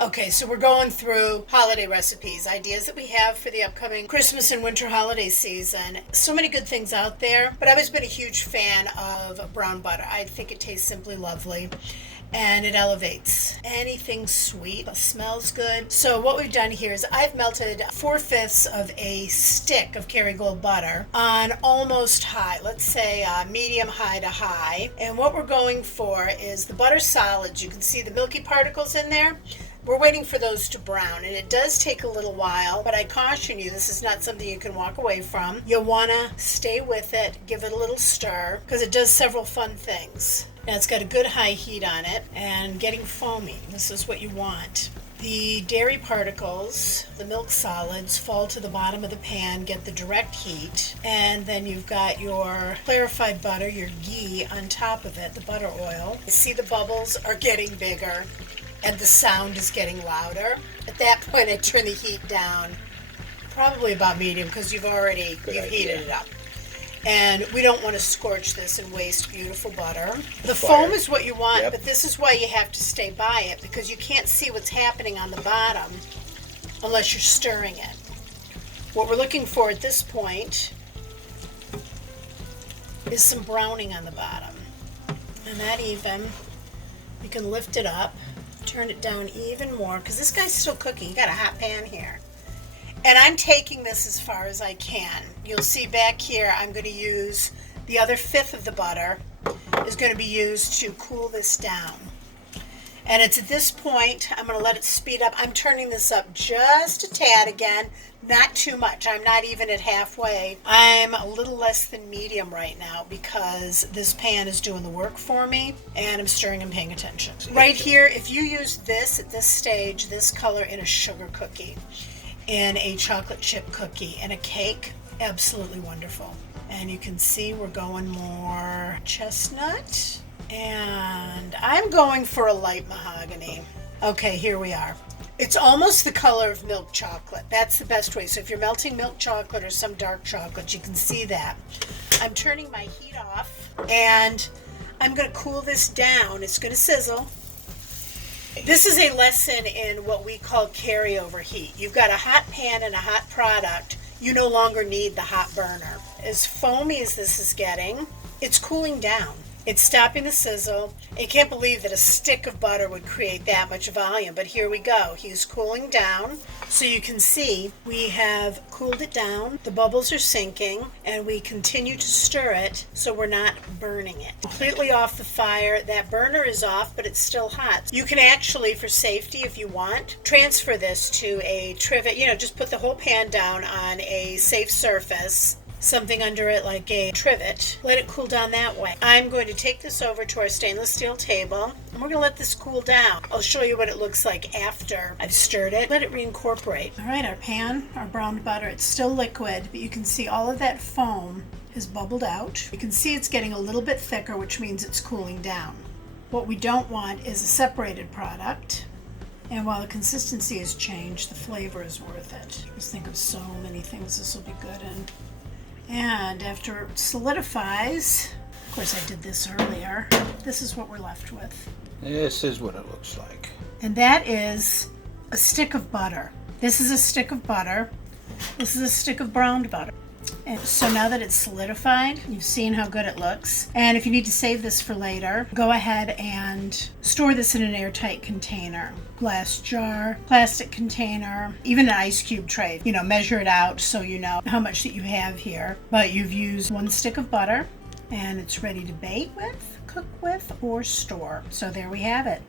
Okay, so we're going through holiday recipes, ideas that we have for the upcoming Christmas and winter holiday season. So many good things out there, but I've always been a huge fan of brown butter. I think it tastes simply lovely and it elevates anything sweet. It smells good. So what we've done here is I've melted 4/5 of a stick of Kerrygold butter on almost high, let's say medium high to high. And what we're going for is the butter solids. You can see the milky particles in there. We're waiting for those to brown, and it does take a little while, but I caution you, this is not something you can walk away from. You'll want to stay with it, give it a little stir, because it does several fun things. Now it's got a good high heat on it, and getting foamy. This is what you want. The dairy particles, the milk solids, fall to the bottom of the pan, get the direct heat, and then you've got your clarified butter, your ghee, on top of it, the butter oil. You see the bubbles are getting bigger, and the sound is getting louder. At that point, I turn the heat down, probably about medium, because you've heated it up. And we don't want to scorch this and waste beautiful butter. The foam is what you want, but this is why you have to stay by it, because you can't see what's happening on the bottom unless you're stirring it. What we're looking for at this point is some browning on the bottom. And that even, you can lift it up, turn it down even more, because this guy's still cooking. You got a hot pan here. And I'm taking this as far as I can. You'll see back here I'm going to use the other 1/5 of the butter is going to be used to cool this down. And it's at this point I'm going to let it speed up. I'm turning this up just a tad again, not too much. I'm not even at halfway. I'm a little less than medium right now because this pan is doing the work for me and I'm stirring and paying attention. Right here, if you use this at this stage, this color in a sugar cookie, in a chocolate chip cookie, in a cake, absolutely wonderful. And you can see we're going more chestnut. And I'm going for a light mahogany. Okay, here we are. It's almost the color of milk chocolate. That's the best way. So if you're melting milk chocolate or some dark chocolate, you can see that. I'm turning my heat off and I'm going to cool this down. It's going to sizzle. This is a lesson in what we call carryover heat. You've got a hot pan and a hot product. You no longer need the hot burner. As foamy as this is getting, it's cooling down. It's stopping the sizzle. I can't believe that a stick of butter would create that much volume, but here we go. He's cooling down. So you can see we have cooled it down. The bubbles are sinking, and we continue to stir it so we're not burning it. Completely off the fire. That burner is off, but it's still hot. You can actually, for safety, if you want, transfer this to a trivet. Just put the whole pan down on a safe surface, something under it like a trivet. Let it cool down that way. I'm going to take this over to our stainless steel table and we're going to let this cool down. I'll show you what it looks like after I've stirred it. Let it reincorporate. All right, our pan, our browned butter, it's still liquid, but you can see all of that foam is bubbled out. You can see it's getting a little bit thicker, which means it's cooling down. What we don't want is a separated product. And while the consistency has changed, the flavor is worth it. Just think of so many things this will be good in. And after it solidifies, of course I did this earlier, this is what we're left with. This is what it looks like. And that is a stick of butter. This is a stick of butter. This is a stick of browned butter. And so now that it's solidified, you've seen how good it looks. And if you need to save this for later, go ahead and store this in an airtight container. Glass jar, plastic container, even an ice cube tray. Measure it out so you know how much that you have here. But you've used 1 stick of butter and it's ready to bake with, cook with, or store. So there we have it.